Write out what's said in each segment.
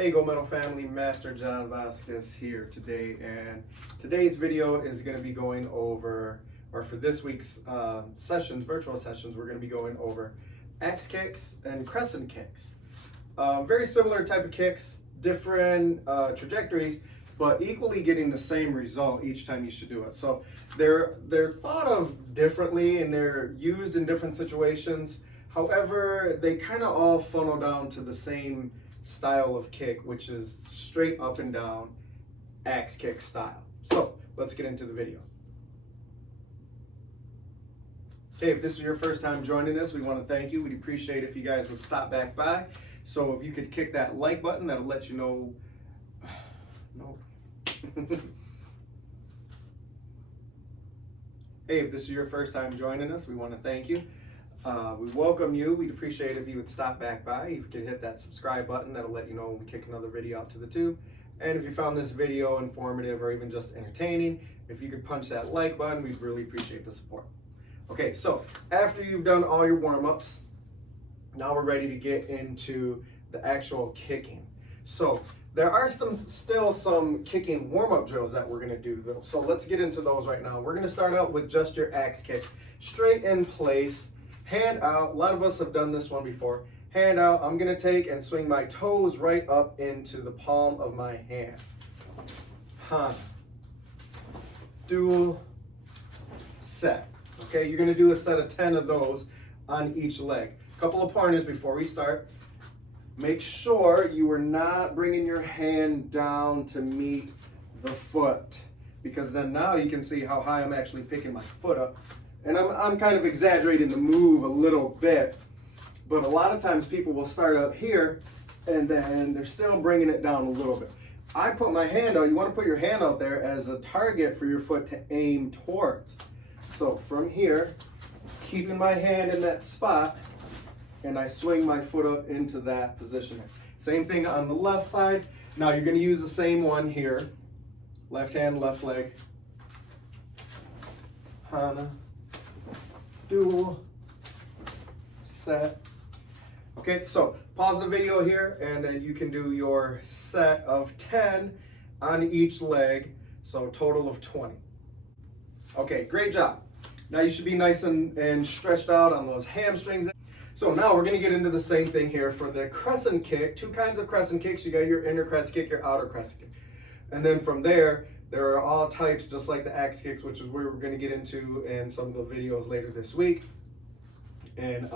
Hey Gold Medal family, Master John Vasquez here today, and today's video is going to be going over, or for this week's sessions, virtual sessions, we're going to be going over axe kicks and crescent kicks. Very similar type of kicks, different trajectories, but equally getting the same result each time you should do it. So they're thought of differently and they're used in different situations. However, they kind of all funnel down to the same style of kick, which is straight up and down axe kick style. So let's get into the video. Okay, if this is your first time joining us, we want to thank you. We'd appreciate if you guys would stop back by. So if you could kick that like button, that'll let you know. No. Hey, if this is your first time joining us, we want to thank you. We welcome you. We'd appreciate if you would stop back by. You could hit that subscribe button. That'll let you know when we kick another video out to the tube. And if you found this video informative or even just entertaining, if you could punch that like button, we'd really appreciate the support. Okay, so after you've done all your warm-ups, now we're ready to get into the actual kicking. So there are still some kicking warm-up drills that we're going to do though. So let's get into those right now. We're going to start out with just your axe kick, straight in place, hand out. A lot of us have done this one before. Hand out. I'm going to take and swing my toes right up into the palm of my hand. Hana. Dual. Set. Okay, you're going to do a set of 10 of those on each leg. A couple of pointers before we start. Make sure you are not bringing your hand down to meet the foot, because then now you can see how high I'm actually picking my foot up. And I'm kind of exaggerating the move a little bit, but a lot of times people will start up here and then they're still bringing it down a little bit. I put my hand out. You want to put your hand out there as a target for your foot to aim towards. So from here, keeping my hand in that spot, and I swing my foot up into that position. Same thing on the left side. Now you're going to use the same one here. Left hand, left leg. Hana. Dual. Set. Okay, so pause the video here and then you can do your set of 10 on each leg. So total of 20. Okay, great job. Now you should be nice and stretched out on those hamstrings. So now we're going to get into the same thing here for the crescent kick. Two kinds of crescent kicks. You got your inner crescent kick, your outer crescent kick. And then from there are all types just like the axe kicks, which is where we're going to get into in some of the videos later this week. And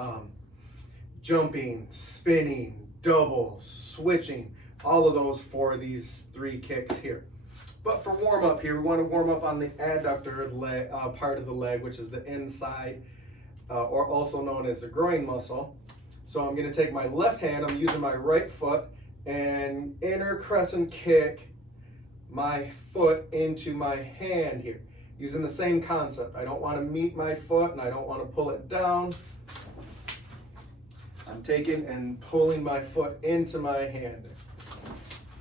jumping, spinning, doubles, switching, all of those for these three kicks here. But for warm up here, we want to warm up on the adductor leg, part of the leg, which is the inside, or also known as the groin muscle. So I'm going to take my left hand, I'm using my right foot, and inner crescent kick my foot into my hand here, using the same concept. I don't want to meet my foot and I don't want to pull it down. I'm taking and pulling my foot into my hand.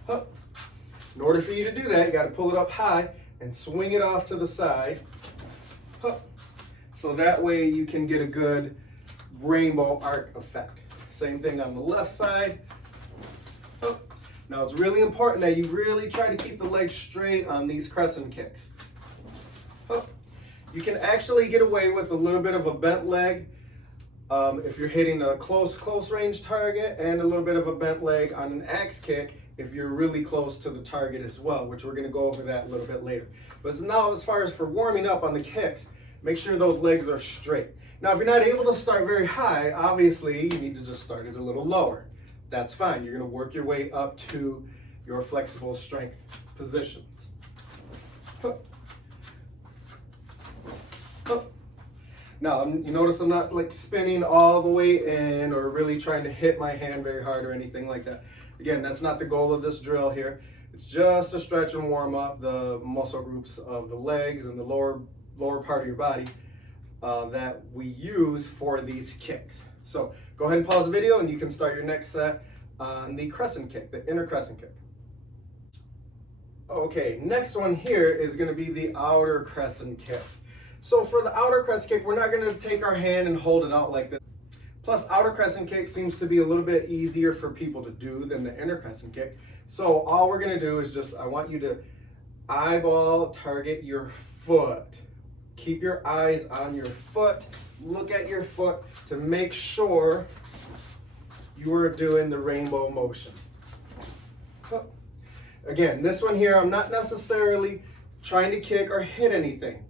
In order for you to do that, you got to pull it up high and swing it off to the side. So that way you can get a good rainbow arc effect. Same thing on the left side. Now it's really important that you really try to keep the legs straight on these crescent kicks. You can actually get away with a little bit of a bent leg if you're hitting a close range target, and a little bit of a bent leg on an axe kick if you're really close to the target as well, which we're going to go over that a little bit later. But now as far as for warming up on the kicks, make sure those legs are straight. Now, if you're not able to start very high, obviously you need to just start it a little lower. That's fine. You're going to work your way up to your flexible strength positions. Now, you notice I'm not like spinning all the way in or really trying to hit my hand very hard or anything like that. Again, that's not the goal of this drill here. It's just to stretch and warm up the muscle groups of the legs and the lower part of your body that we use for these kicks. So go ahead and pause the video and you can start your next set on the crescent kick, the inner crescent kick. Okay, next one here is going to be the outer crescent kick. So for the outer crescent kick, we're not going to take our hand and hold it out like this. Plus, outer crescent kick seems to be a little bit easier for people to do than the inner crescent kick. So all we're gonna do is just, I want you to eyeball target your foot. Keep your eyes on your foot. Look at your foot to make sure you are doing the rainbow motion. Again, this one here, I'm not necessarily trying to kick or hit anything.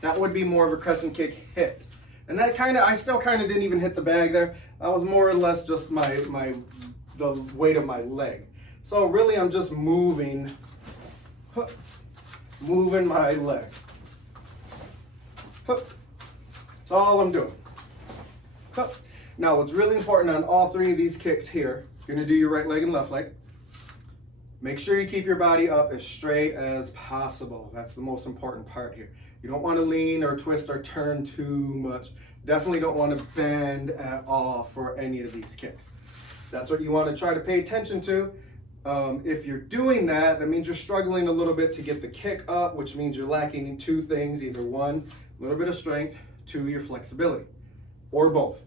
That would be more of a crescent kick hit. And that I still kind of didn't even hit the bag there. That was more or less just the weight of my leg. So really I'm just moving my leg. That's all I'm doing. Now what's really important on all three of these kicks here, you're gonna do your right leg and left leg. Make sure you keep your body up as straight as possible. That's the most important part here. You don't want to lean or twist or turn too much. Definitely don't want to bend at all for any of these kicks. That's what you want to try to pay attention to. If you're doing that, that means you're struggling a little bit to get the kick up, which means you're lacking in two things. Either one, a little bit of strength, two, your flexibility, or both.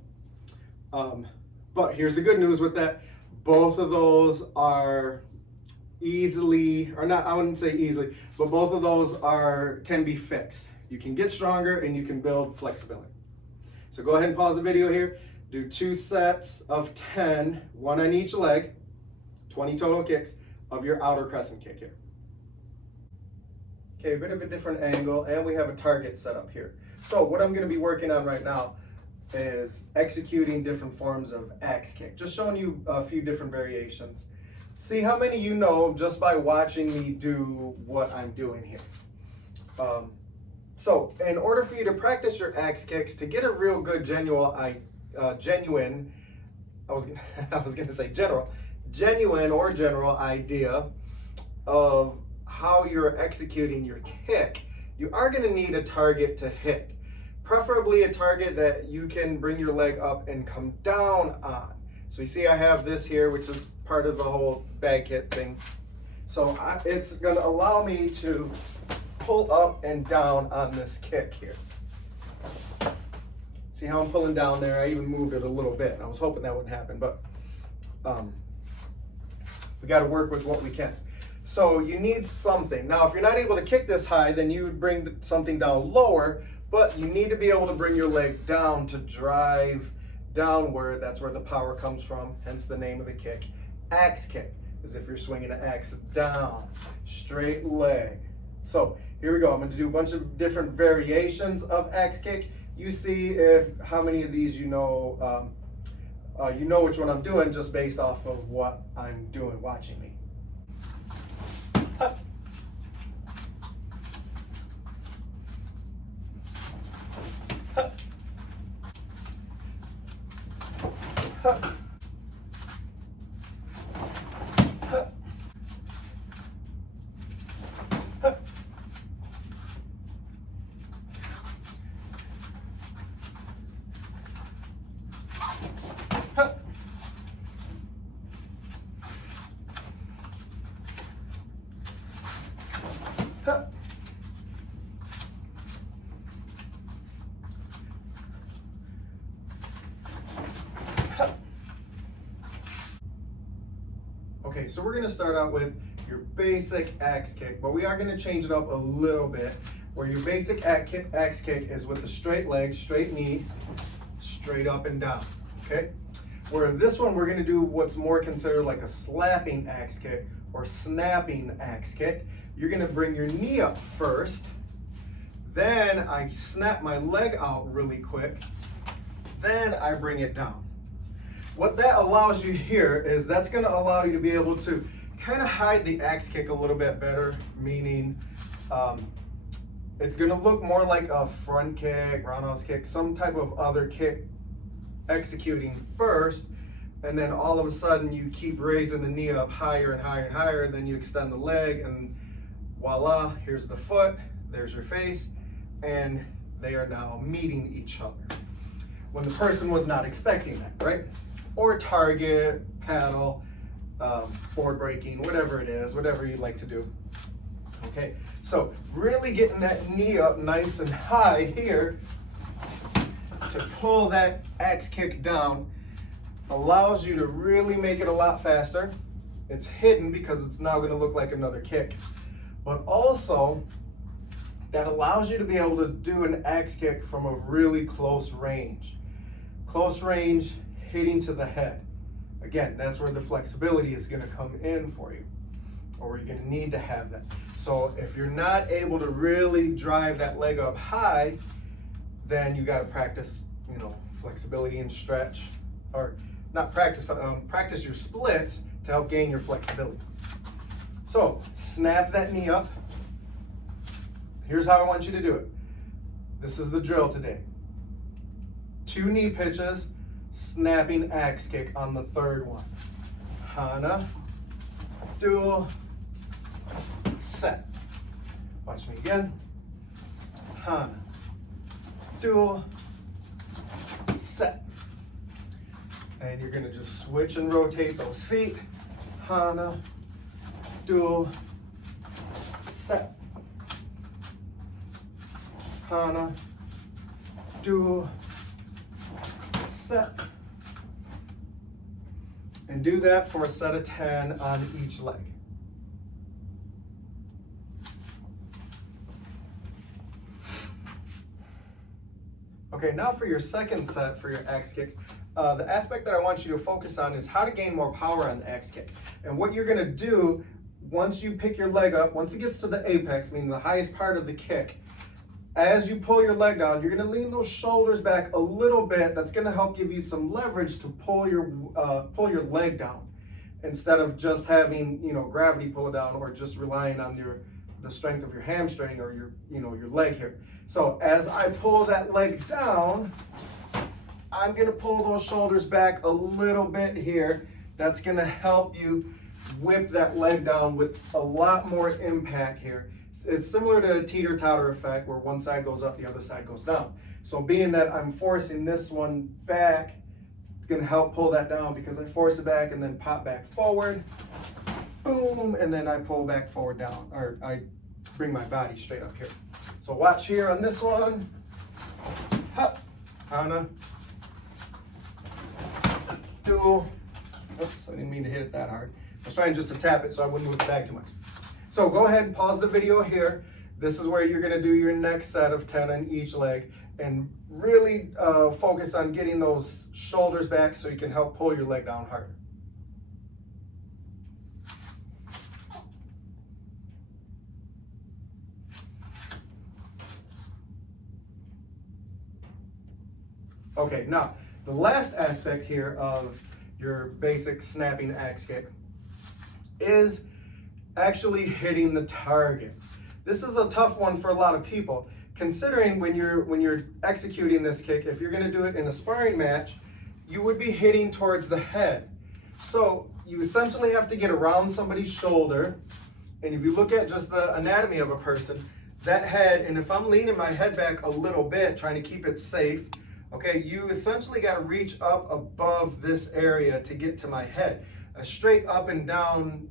But here's the good news with that. Both of those are easily, or not, I wouldn't say easily, but both of those can be fixed. You can get stronger and you can build flexibility. So go ahead and pause the video here. Do 2 sets of 10, 1 on each leg, 20 total kicks of your outer crescent kick here. Okay, a bit of a different angle, and we have a target set up here. So what I'm going to be working on right now is executing different forms of axe kick. Just showing you a few different variations. See how many you know just by watching me do what I'm doing here. So in order for you to practice your axe kicks, to get a real good genuine or general idea of how you're executing your kick, you are going to need a target to hit. Preferably a target that you can bring your leg up and come down on. So you see I have this here, which is part of the whole bag hit thing. So it's going to allow me to pull up and down on this kick here. See how I'm pulling down there? I even moved it a little bit. I was hoping that wouldn't happen, but we got to work with what we can. So you need something. Now, if you're not able to kick this high, then you would bring something down lower, but you need to be able to bring your leg down to drive downward. That's where the power comes from, hence the name of the kick. Axe kick, as if you're swinging an axe down, straight leg. So here we go. I'm going to do a bunch of different variations of axe kick. You see how many of these you know which one I'm doing just based off of what I'm doing watching me. Okay, so we're going to start out with your basic axe kick, but we are going to change it up a little bit, where your basic axe kick is with the straight leg, straight knee, straight up and down, okay? Where this one, we're going to do what's more considered like a slapping axe kick or snapping axe kick. You're going to bring your knee up first, then I snap my leg out really quick, then I bring it down. What that allows you here is that's going to allow you to be able to kind of hide the axe kick a little bit better, meaning it's going to look more like a front kick, roundhouse kick, some type of other kick executing first, and then all of a sudden you keep raising the knee up higher and higher and higher, then you extend the leg and voila, here's the foot, there's your face, and they are now meeting each other. When the person was not expecting that, right? Or target, paddle, board breaking, whatever it is, whatever you'd like to do. Okay, so really getting that knee up nice and high here to pull that axe kick down allows you to really make it a lot faster. It's hidden because it's now going to look like another kick. But also, that allows you to be able to do an axe kick from a really close range. Close range, hitting to the head. Again, that's where the flexibility is going to come in for you, or you're going to need to have that. So if you're not able to really drive that leg up high, then you got to practice, flexibility and stretch, or not practice, practice your splits to help gain your flexibility. So snap that knee up. Here's how I want you to do it. This is the drill today. 2 knee pitches, snapping axe kick on the third one. Hana, dual, set. Watch me again. Hana, dual, set. And you're gonna just switch and rotate those feet. Hana, dual, set. Hana, dual, set. And do that for a set of 10 on each leg. Okay, now for your second set for your axe kicks, the aspect that I want you to focus on is how to gain more power on the axe kick. And what you're gonna do, once you pick your leg up, once it gets to the apex, meaning the highest part of the kick, as you pull your leg down, you're going to lean those shoulders back a little bit. That's going to help give you some leverage to pull your leg down, instead of just having gravity pull it down, or just relying on the strength of your hamstring or your leg here. So as I pull that leg down, I'm going to pull those shoulders back a little bit here. That's going to help you whip that leg down with a lot more impact here. It's similar to a teeter-totter effect where one side goes up, the other side goes down. So being that I'm forcing this one back, it's gonna help pull that down because I force it back and then pop back forward, boom, and then I pull back forward down, or I bring my body straight up here. So watch here on this one. Hup, Hana, dual. Oops, I didn't mean to hit it that hard. I was trying just to tap it so I wouldn't move the bag too much. So go ahead and pause the video here. This is where you're gonna do your next set of 10 on each leg, and really focus on getting those shoulders back so you can help pull your leg down harder. Okay, now the last aspect here of your basic snapping axe kick is actually hitting the target. This is a tough one for a lot of people, considering when you're executing this kick, if you're going to do it in a sparring match, you would be hitting towards the head. So you essentially have to get around somebody's shoulder, and if you look at just the anatomy of a person, that head, and if I'm leaning my head back a little bit, trying to keep it safe, okay, you essentially got to reach up above this area to get to my head. A straight up and down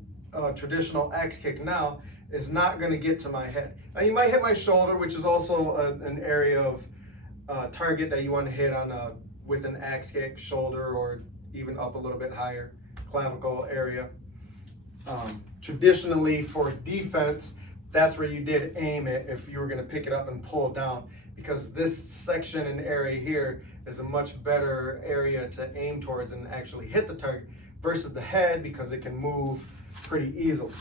traditional axe kick now is not going to get to my head. Now you might hit my shoulder, which is also an area of target that you want to hit on with an axe kick, shoulder, or even up a little bit higher, clavicle area. Traditionally for defense, that's where you did aim it if you were going to pick it up and pull it down, because this section and area here is a much better area to aim towards and actually hit the target versus the head, because it can move pretty easily.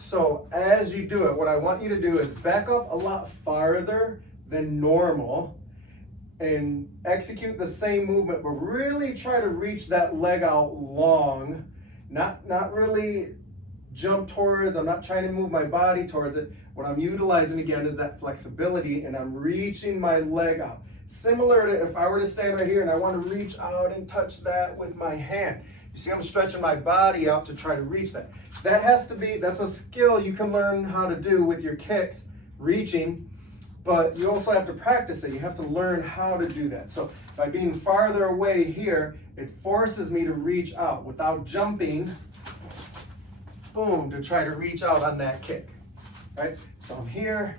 So as you do it, what I want you to do is back up a lot farther than normal and execute the same movement, but really try to reach that leg out long, not really jump towards. I'm not trying to move my body towards it. What I'm utilizing again is that flexibility, and I'm reaching my leg out. Similar to if I were to stand right here and I want to reach out and touch that with my hand. You see, I'm stretching my body out to try to reach that. That's a skill you can learn how to do with your kicks, reaching, but you also have to practice it. You have to learn how to do that. So by being farther away here, it forces me to reach out without jumping, boom, to try to reach out on that kick, right? So I'm here,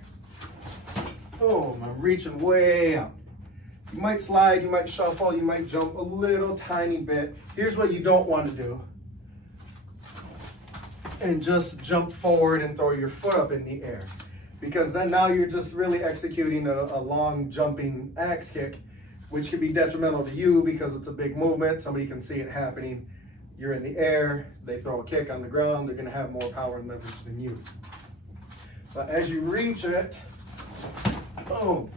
boom, I'm reaching way out. You might slide, you might shuffle, you might jump a little tiny bit. Here's what you don't want to do. And just jump forward and throw your foot up in the air. Because then now you're just really executing a long jumping axe kick, which could be detrimental to you because it's a big movement. Somebody can see it happening. You're in the air, they throw a kick on the ground, they're gonna have more power and leverage than you. So as you reach it, boom.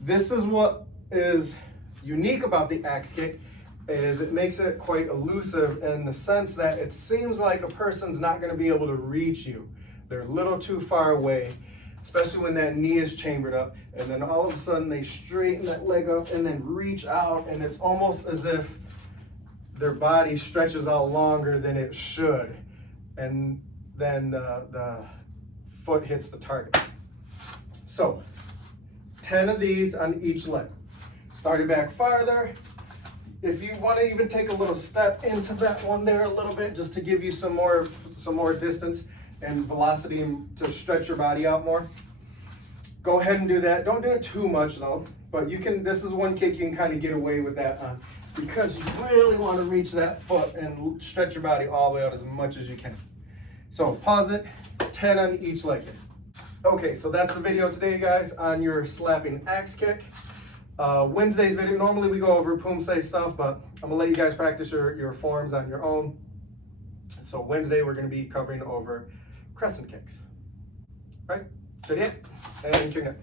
This is what is unique about the axe kick, is it makes it quite elusive in the sense that it seems like a person's not gonna be able to reach you. They're a little too far away, especially when that knee is chambered up, and then all of a sudden they straighten that leg up and then reach out, and it's almost as if their body stretches out longer than it should, and then the foot hits the target. So 10 of these on each leg. Starting back farther. If you want to even take a little step into that one there a little bit, just to give you some more distance and velocity to stretch your body out more, go ahead and do that. Don't do it too much though, but you can, this is one kick you can kind of get away with that on, because you really want to reach that foot and stretch your body all the way out as much as you can. So pause it, 10 on each leg here. Okay, so that's the video today, guys, on your slapping axe kick. Wednesday's video, normally we go over Poomsae stuff, but I'm gonna let you guys practice your forms on your own. So Wednesday we're gonna be covering over crescent kicks. Right? So yeah, and king it.